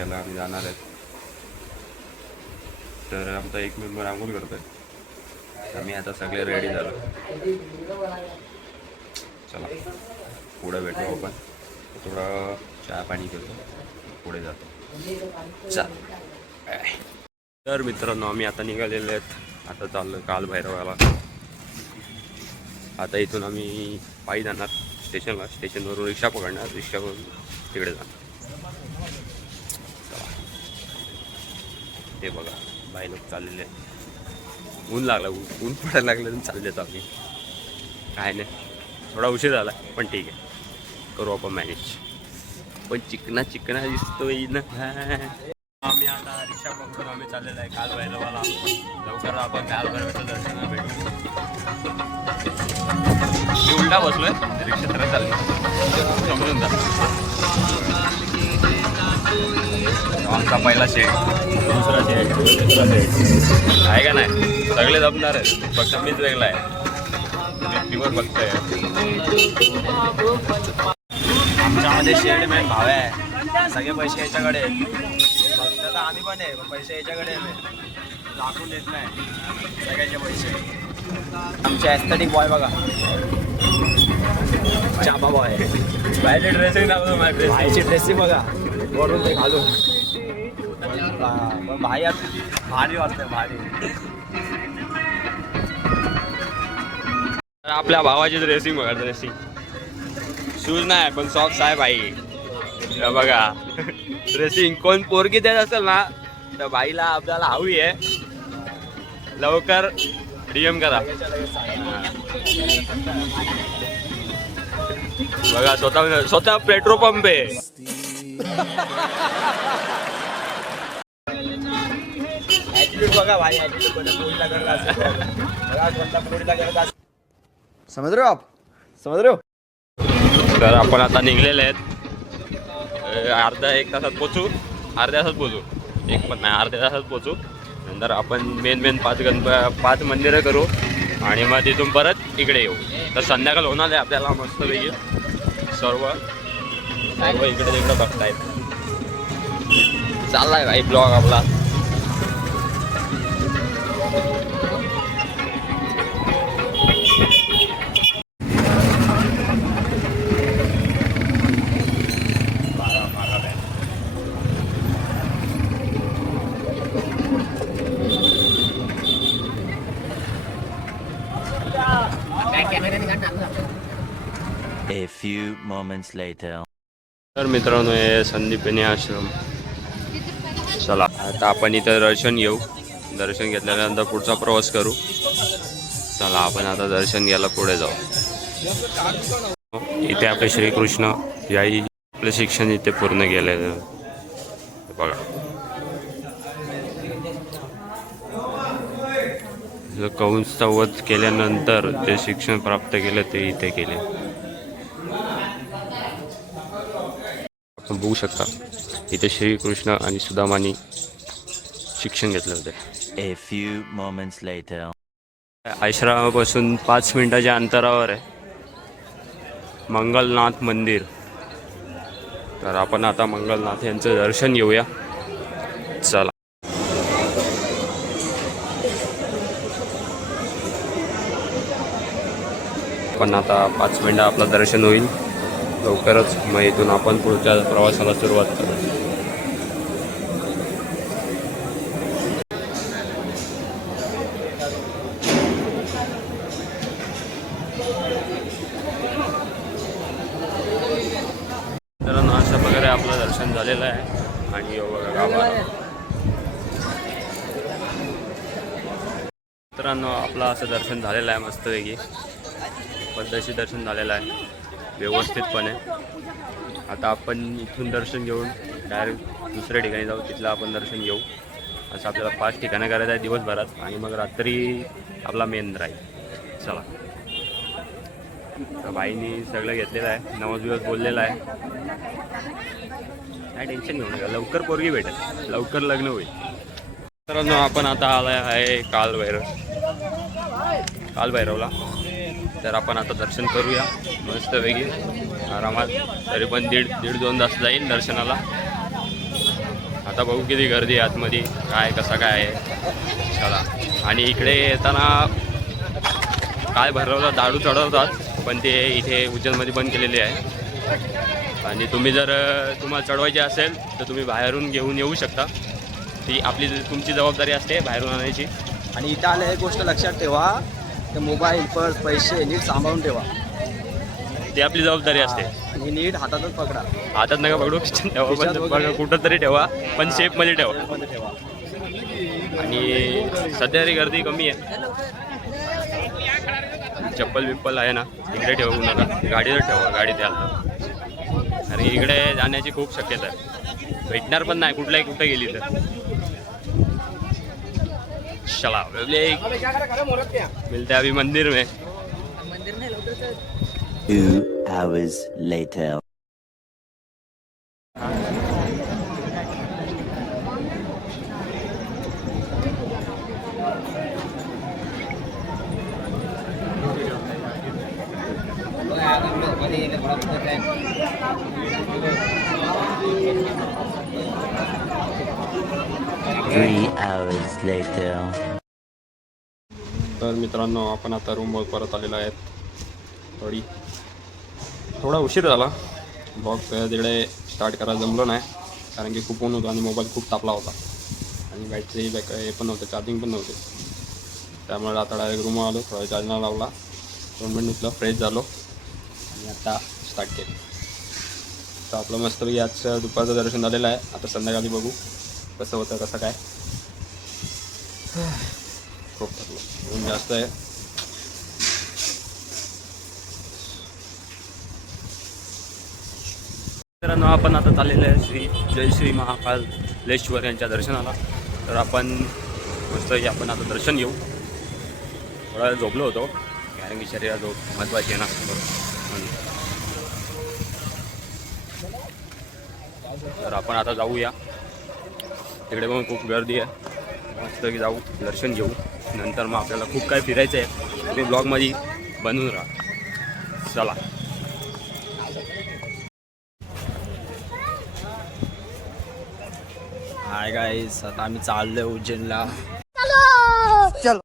घ्यायला आम्ही जाणार आहेत. तर आमचा एक मेंबर आंघोळ करतोय. आम्ही आता सगळे रेडी झालो. चला पुढे भेटू आपण. थोडं चहा पाणी घेतो, पुढे जातो. चल. तर मित्रांनो आम्ही आता निघालेले आहेत. आता चाललो कालभैरवाला. आता इथून आम्ही पायी जाणार स्टेशनला. स्टेशनवरून रिक्षा पकडणार, रिक्षावरून तिकडे जाणार. चला. हे बघा बाई लोक चाललेले आहेत. ऊन लागला, ऊन पडायला लागलं तर चाललेत आम्ही. काय नाही, थोडा उशीर झाला पण ठीक आहे, करू आपण मॅनेज. पण चिकना चिकना दिसतोय ना. आम्ही आता रिक्षा पकडून आम्ही चाललेलो आहे कालभैरवाला. लवकर आपण कालभैरवाचं दर्शनाला भेटू. मी उलटा बसलोय, रिक्षा तर चालली, समजून जा. आमचा पहिला शेड, दुसरा शेड, तिसरा शेड आहे का नाही, सगळे जमणार आहेत. फक्त मीच वेगळा आहे, मी प्युअर बघतोय. आमच्यामध्ये शेड मेन भाव आहे. सगळे पैसे याच्याकडे बघता तर आम्ही पण आहे, पैसे याच्याकडे दाखवून देत नाही सगळ्याचे पैसे. आमचे ॲस्थेटिक बॉय बघा, चाबा बॉय. बाहेरची ड्रेसिंग दाखवतो, बाहेरची ड्रेसिंग बघा, वरून ते घालून. पण भाई भारी वाटतंय, भारी. आपल्या भावाची ड्रेसिंग बघा, ड्रेसिंग. शूज नाही पण सॉक्स आहे भाई. बघा ड्रेसिंग. कोण पोरगी देत असेल ना तर भाईला आपल्याला हवी आहे, लवकर डीएम करा. बघा स्वतः पेट्रोल पंप आहे. बघा भाई, समझ रहे हो आप, समझ रहे हो. तर आपण आता निघलेले आहेत. अर्ध्या एक तासात पोचू, अर्ध्या तासात पोचू, एक पण नाही, अर्ध्या तासात पोचू. नंतर आपण मेन 5 मंदिरं करू आणि मग तिथून परत इकडे येऊ. तर संध्याकाळ होणार आहे आपल्याला मस्तपैकी. सर्व इकडे तिकडे बघतायत. चाललाय भाई ब्लॉग आपला. A few moments later. तर मित्रांनो हे संदीपनी आश्रम. चला आता आपण इथं दर्शन घेऊ. दर्शन घेतल्यानंतर पुढचा प्रवास करू. चला आपण आता दर्शन घ्यायला पुढे जाऊ. इथे आपले श्रीकृष्ण याही आपलं शिक्षण इथे पूर्ण केलेलं बघा. कंसचा वध केल्यानंतर जे शिक्षण प्राप्त केलं ते इथे केले. आपण बघू शकता इथे श्रीकृष्ण आणि सुदामानी शिक्षण घेतले होते. A few moments later. आश्रमापासून 5 मिनिटाच्या अंतरावर आहे मंगलनाथ मंदिर. तर आपण आता मंगलनाथ यांचं दर्शन घेऊया. चला. पण आता 5 मिनिटं आपलं दर्शन होईल लवकरच. मग इथून आपण पुढच्या प्रवासाला सुरुवात करू. तर अशा प्रकारे आपलं दर्शन झालेलं आहे. आणि मित्रांनो आपलं असं दर्शन झालेलं आहे मस्तपैकी. पद्धतशीर दर्शन झालेलं आहे व्यवस्थितपणे. आता आपण इथून दर्शन घेऊन डायरेक्ट दुसऱ्या ठिकाणी जाऊ, तिथलं आपण दर्शन घेऊ. असं आपल्याला 5 ठिकाणं करायचं आहे दिवसभरात आणि मग रात्री आपला मेन राहील. चला. तर बाईंनी सगळं घेतलेलं आहे, 9 दिवस बोललेलं आहे. काय टेन्शन घेऊ नका, लवकर पोरगी भेटेल, लवकर लग्न होईल. मित्रांनो आपण आता आला आहे कालभैरवला. तर आपण आता दर्शन करूया मस्तपैकी आरामात. तरी पण दीड 2 तास जाईल दर्शनाला. आता बघू किती गर्दी आहे आतमध्ये, काय कसं काय आहे. चला. आणि इकडे येताना काय भरवलं दारू चढवतात, पण ते इथे उज्जैनमध्ये बंद केलेले आहे. आणि तुम्ही जर तुम्हाला चढवायचे असेल तर तुम्ही बाहेरून घेऊन येऊ शकता. ती आपली तुमची जबाबदारी असते बाहेरून आणायची. आणि इथं आलं एक गोष्ट लक्षात ठेवा, ते मोबाईल पर्स पैसे नीट सांभाळून ठेवा. ती आपली जबाबदारी असते. आणि नीट हातातच पकडा. हातात नका पकडू, ठेवा पण कुठं तरी ठेवा, पण सेफमध्ये ठेवा. मध्ये ठेवा. आणि सध्या तरी गर्दी कमी आहे. चप्पल बिप्पल आहे ना इकडे ठेवू नका, गाडीवर ठेवा, गाडीत द्याल तर. आणि इकडे जाण्याची खूप शक्यता आहे, भेटणार पण नाही कुठल्याही कुठे गेली तर. चला मिलते अभी मंदिर में. 2 hours later. Three hours later. तर मित्रांनो आपण आता रूमवर परत आलेलो आहेत. थोडा उशीर झाला, ब्लॉग तिकडे स्टार्ट करायला जमलो नाही, कारण की खूप ऊन होतं आणि मोबाईल खूप तापला होता आणि बॅटरी हे पण नव्हतं, चार्जिंग पण नव्हते. त्यामुळे आता डायरेक्ट रूमवर आलो, थोडा चार्जिंगला लावला, 2 मिनिट उचला, फ्रेश झालो आणि आता स्टार्ट केली. तर आपलं मस्तपैकी आजचं दुपारचं दर्शन झालेलं आहे. आता संध्याकाळी बघू कसं होतं कसं काय. खूप ऊन जास्त आहे. मित्रांनो आपण आता चाललेलं आहे जय श्री महाकालेश्वर यांच्या दर्शनाला. तर आपण मस्त आपण आता दर्शन घेऊ. थोडा वेळ झोपलो होतो, कारण की शरीरात झोप महत्त्वाची आहे ना. तर आपण आता जाऊया. तिकडे पण खूप गर्दी आहे, मस्त की जाऊ दर्शन घेऊ. नंतर मग आपल्याला खूप काय फिरायचं आहे, तुम्ही ब्लॉगमध्ये बनवून राहा. चला. हाय गाईस, आता आम्ही चाललोय उज्जैनला. चलो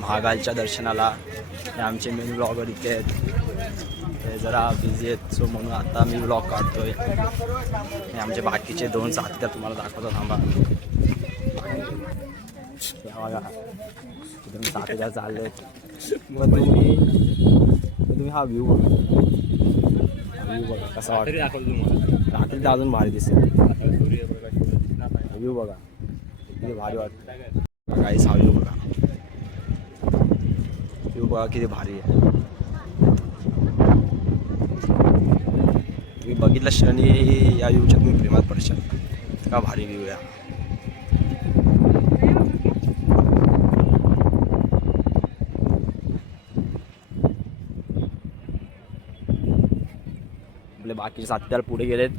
महाकालच्या दर्शनाला. हे आमचे मेन ब्लॉगर इथे आहेत, ते जरा बिझी आहेत, सो म्हणून आता मी ब्लॉग काढतोय. हे आमचे बाकीचे 2 साथीदार तुम्हाला दाखवतो, थांबा. बघा तुम्ही साथीदार चालले. मग तुम्ही हा व्ह्यू बघा, व्ह्यू बघा कसा वाटतं. रात्री तर अजून भारी दिसेल. व्ह्यू बघा किती भारी वाटतं. काहीच हा व्ह्यू बघा, व्ह्यू बघा किती भारी आहे. तुम्ही बघितल्या क्षणी या व्ह्यूच्या तुम्ही प्रेमात पडशाल. का भारी व्ह्यू आहे. आपले बाकीचे साथीदार पुढे गेलेत,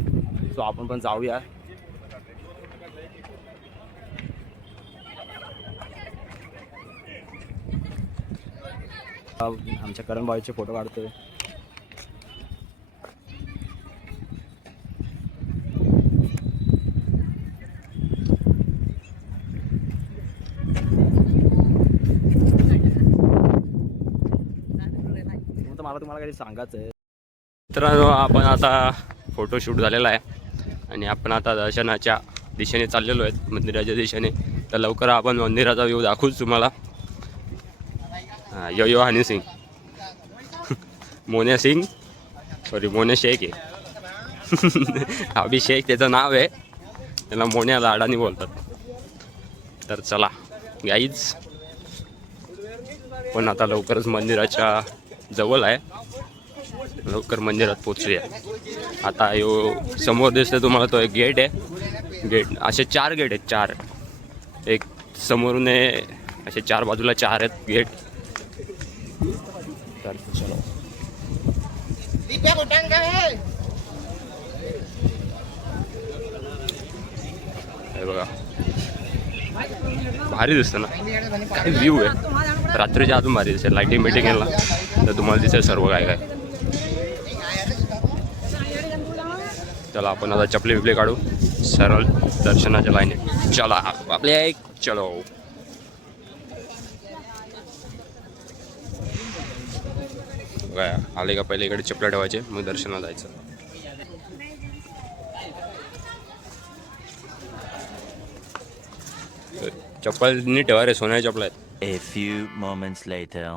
सो आपण पण जाऊया. आमच्या करण भाईचे फोटो काढतोय. मला तुम्हाला काही सांगायचं आहे. मित्रांनो आपण आता फोटोशूट झालेला आहे आणि आपण आता दर्शनाच्या दिशेने चाललेलो आहेत, मंदिराच्या दिशेने. तर लवकर आपण मंदिराचा व्ह्यू दाखवूच तुम्हाला. यो हनी सिंग मोन्या सिंग, सॉरी मोन्या शेख आहे. अभिषेक त्याचं नाव आहे, त्याला मोन्या लाडानी बोलतात. तर चला गाईज, पण आता लवकरच मंदिराच्या जवळ आहे, लवकर मंदिरात पोचूया. आता यो समोर दिसतं तुम्हाला तो एक गेट आहे. गेट असे 4 गेट आहेत, 4. एक समोरून असे 4 बाजूला 4 आहेत गेट. तर चलो. हे बघा भारी दिसतं ना, काय व्ह्यू आहे. रात्रीच्या अजून भारी दिसेल, लाईटिंग बिटिंग येईल ना तर तुम्हाला दिसेल सर्व काय काय. चला आपण आता चपले बिपले काढू सरळ दर्शनाच्या लाईने चला आपल्या एक चलो. काय आले का पहिले इकडे चपला ठेवायचे मग दर्शनाला जायचं. चप्पल नीट ठेवा रे सोन्याच्या चपला आहेत. A few moments later.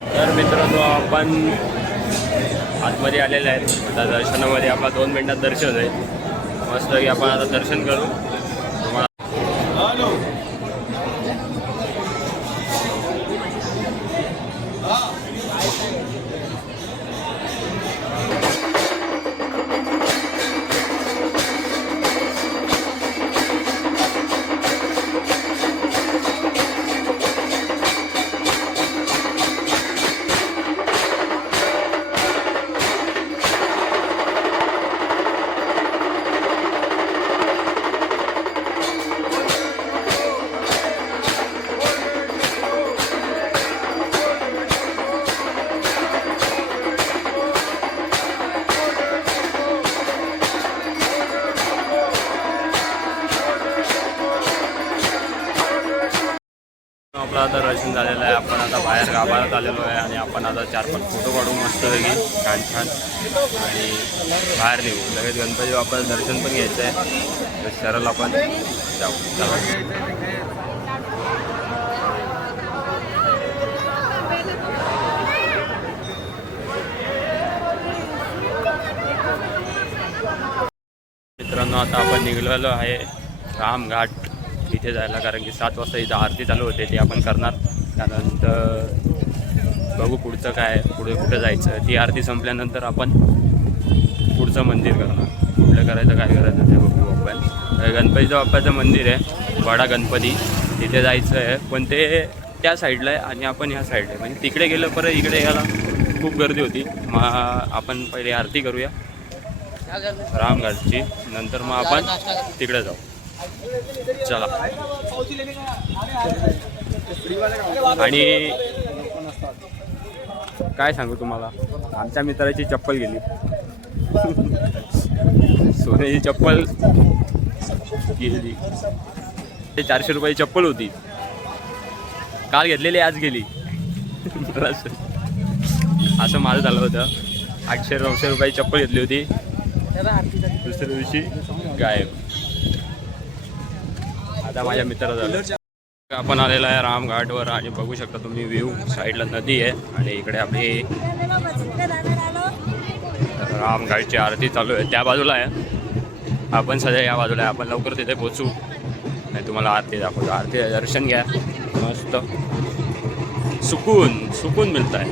तर मित्रांनो आपण आतमध्ये आलेले आहेत. आता दर्शनामध्ये आपला 2 मिनिटात दर्शन आहे. मस्त की आपण आता दर्शन करू. तुम्हाला आपलं आता दर्शन झालेलं आहे. आपण आता बाहेर गाभारात आलेलो आहे आणि आपण आता 4-5 फोटो काढू मस्तपैकी छान छान आणि बाहेर निघू. लगेच गणपती बाप्पाचं दर्शन पण घ्यायचं आहे. तर सरळ आपण जाऊ. मित्रांनो आता आपण निघलेलो आहे रामघाट इथे जायला, कारण की 7 वाजता इथं आरती चालू होते ते आपण करणार. त्यानंतर बघू पुढचं काय पुढे कुठं जायचं. ती आरती संपल्यानंतर आपण पुढचं मंदिर करणार. कुठलं करायचं काय करायचं ते बघू आपण. गणपतीचं बाप्पाचं मंदिर आहे बडा गणपती, तिथे जायचं आहे. पण ते त्या साईडला आहे आणि आपण ह्या साईडला आहे. म्हणजे तिकडे गेलं परत इकडे यायला खूप गर्दी होती. मग आपण पहिले आरती करूया रामघाटची, नंतर मग आपण तिकडे जाऊ. चला. आणि काय सांगू तुम्हाला, आमच्या मित्राची चप्पल गेली. सोन्याची चप्पल गेली. ते 400 रुपयाची चप्पल होती, काल घेतलेली आज गेली. असं माझं झालं होतं. 800-900 रुपयाची चप्पल घेतली होती, दुसऱ्या दिवशी गायब. आता माझ्या मित्राला झालं. आपण आलेला आहे रामघाटवर आणि बघू शकता तुम्ही व्ह्यू. साईडला नदी आहे आणि इकडे आपली रामघाटची आरती चालू आहे. त्या बाजूला आहे, आपण सध्या या बाजूला आहे. आपण लवकर तिथे पोचू आणि तुम्हाला आरती दाखवतो. आरती दर्शन घ्या, मस्त सुकून मिळत आहे.